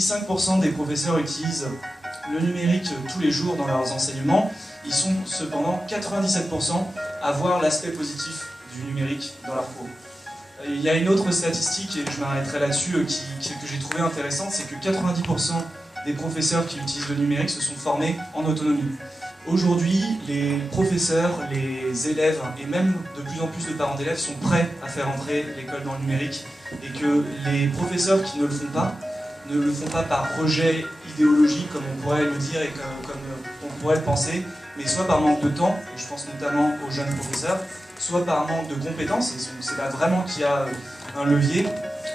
5% des professeurs utilisent le numérique tous les jours dans leurs enseignements. Ils sont cependant 97% à voir l'aspect positif du numérique dans leurs cours. Il y a une autre statistique, et je m'arrêterai là-dessus, que j'ai trouvé intéressante, c'est que 90% des professeurs qui utilisent le numérique se sont formés en autonomie. Aujourd'hui, les professeurs, les élèves et même de plus en plus de parents d'élèves sont prêts à faire entrer l'école dans le numérique, et que les professeurs qui ne le font pas, ne le font pas par rejet idéologique, comme on pourrait le dire et comme on pourrait le penser, mais soit par manque de temps, et je pense notamment aux jeunes professeurs, soit par manque de compétences, et c'est là vraiment qu'il y a un levier,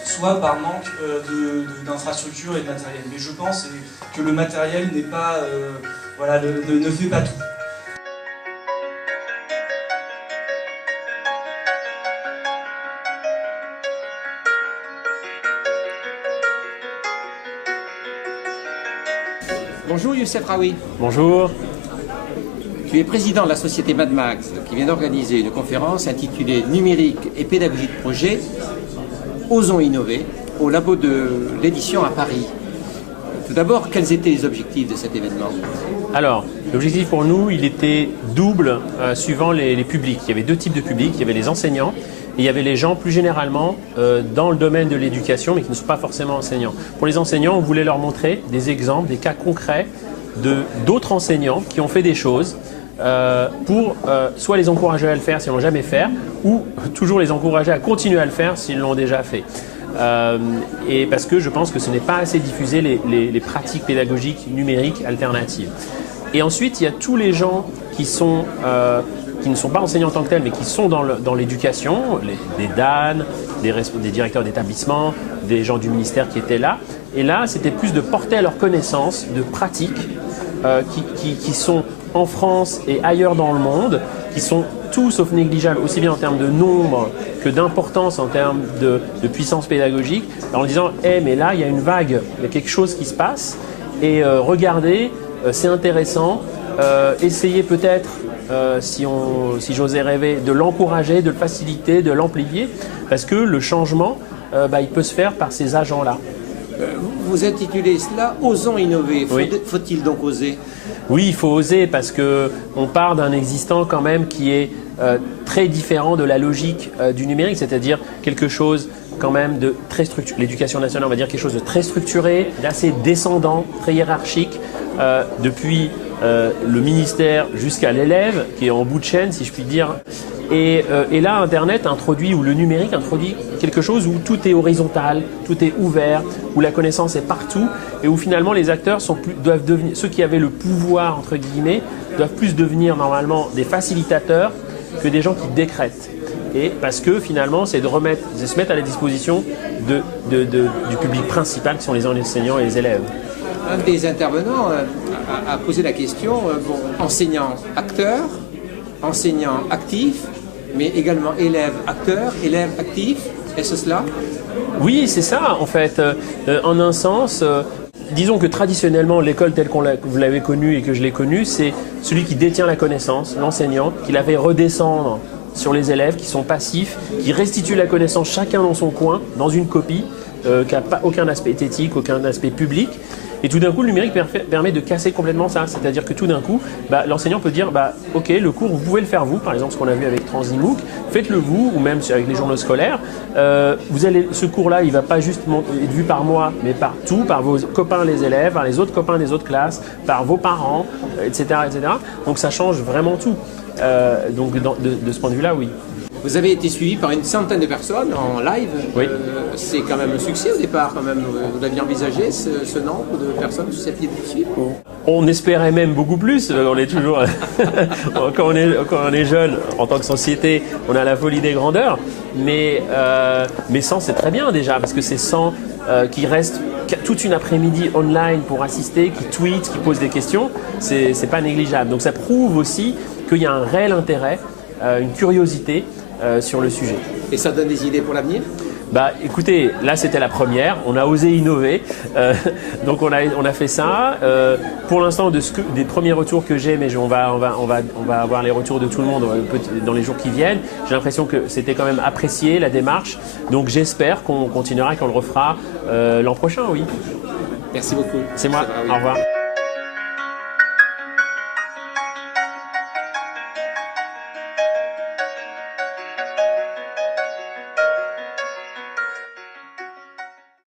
soit par manque d'infrastructures et de matériel. Mais je pense que le matériel n'est pas, voilà, ne fait pas tout. Bonjour Youssef Raoui. Bonjour. Tu es président de la société Mad Max qui vient d'organiser une conférence intitulée Numérique et pédagogie de projet, Osons innover, au labo de l'édition à Paris. Tout d'abord, quels étaient les objectifs de cet événement? Alors, l'objectif pour nous, il était double suivant les publics. Il y avait deux types de publics, il y avait les enseignants et il y avait les gens plus généralement dans le domaine de l'éducation mais qui ne sont pas forcément enseignants. Pour les enseignants, on voulait leur montrer des exemples, des cas concrets d'autres enseignants qui ont fait des choses pour soit les encourager à le faire s'ils ne l'ont jamais fait, ou toujours les encourager à continuer à le faire s'ils l'ont déjà fait. Et parce que je pense que ce n'est pas assez diffusé les pratiques pédagogiques numériques alternatives. Et ensuite, il y a tous les gens qui ne sont pas enseignants en tant que tels, mais qui sont dans l'éducation, des DAN, des directeurs d'établissement, des gens du ministère qui étaient là. Et là, c'était plus de porter à leur connaissance de pratiques qui sont en France et ailleurs dans le monde, qui sont tout sauf négligeables, aussi bien en termes de nombre que d'importance en termes de puissance pédagogique, en disant hey, mais là, il y a une vague, il y a quelque chose qui se passe, et regardez, c'est intéressant, essayez peut-être, si j'osais rêver, de l'encourager, de le faciliter, de l'amplifier, parce que le changement, il peut se faire par ces agents-là. Vous intitulez cela « Osons innover ». Oui. Faut-il donc oser? Oui, il faut oser parce qu'on part d'un existant quand même qui est très différent de la logique du numérique, c'est-à-dire quelque chose quand même de très structuré. L'éducation nationale, on va dire quelque chose de très structuré, d'assez descendant, très hiérarchique, depuis le ministère jusqu'à l'élève, qui est en bout de chaîne, si je puis dire. Et là, Internet introduit, ou le numérique introduit quelque chose où tout est horizontal, tout est ouvert, où la connaissance est partout et où finalement les acteurs doivent devenir, ceux qui avaient le pouvoir, entre guillemets, doivent plus devenir normalement des facilitateurs que des gens qui décrètent. Et parce que finalement, c'est de se mettre à la disposition du public principal, qui sont les enseignants et les élèves. Un des intervenants a posé la question, enseignant-acteur, enseignant actif, mais également élève-acteur, élève-actif. Est-ce cela? Oui, c'est ça en fait. En un sens, disons que traditionnellement, l'école telle vous l'avez connue et que je l'ai connue, c'est celui qui détient la connaissance, l'enseignant, qui la fait redescendre sur les élèves qui sont passifs, qui restituent la connaissance chacun dans son coin, dans une copie, qui n'a pas aucun aspect éthique, aucun aspect public. Et tout d'un coup, le numérique permet de casser complètement ça. C'est-à-dire que tout d'un coup, l'enseignant peut dire ok, le cours, vous pouvez le faire vous, par exemple ce qu'on a vu avec TransIMOOC, faites-le vous, ou même avec les journaux scolaires. Ce cours-là, il ne va pas juste être vu par moi, mais par vos copains les élèves, par les autres copains des autres classes, par vos parents, etc., etc. Donc ça change vraiment tout. Donc de ce point de vue-là, oui. Vous avez été suivi par une centaine de personnes en live. Oui. C'est quand même un succès au départ, quand même. Vous aviez envisagé ce nombre de personnes susceptibles de suivre? On espérait même beaucoup plus. On est toujours quand on est jeune en tant que société, on a la folie des grandeurs. Mais 100 c'est très bien déjà parce que c'est 100 qui restent toute une après-midi online pour assister, qui tweetent, qui posent des questions. C'est pas négligeable. Donc ça prouve aussi qu'il y a un réel intérêt, une curiosité sur le sujet. Et ça donne des idées pour l'avenir? Écoutez, là c'était la première, on a osé innover, donc on a fait ça. Pour l'instant, des premiers retours que j'ai, mais on va avoir les retours de tout le monde dans les jours qui viennent. J'ai l'impression que c'était quand même apprécié la démarche, donc j'espère qu'on continuera et qu'on le refera l'an prochain, oui. Merci beaucoup. C'est moi. Ça va, oui. Au revoir.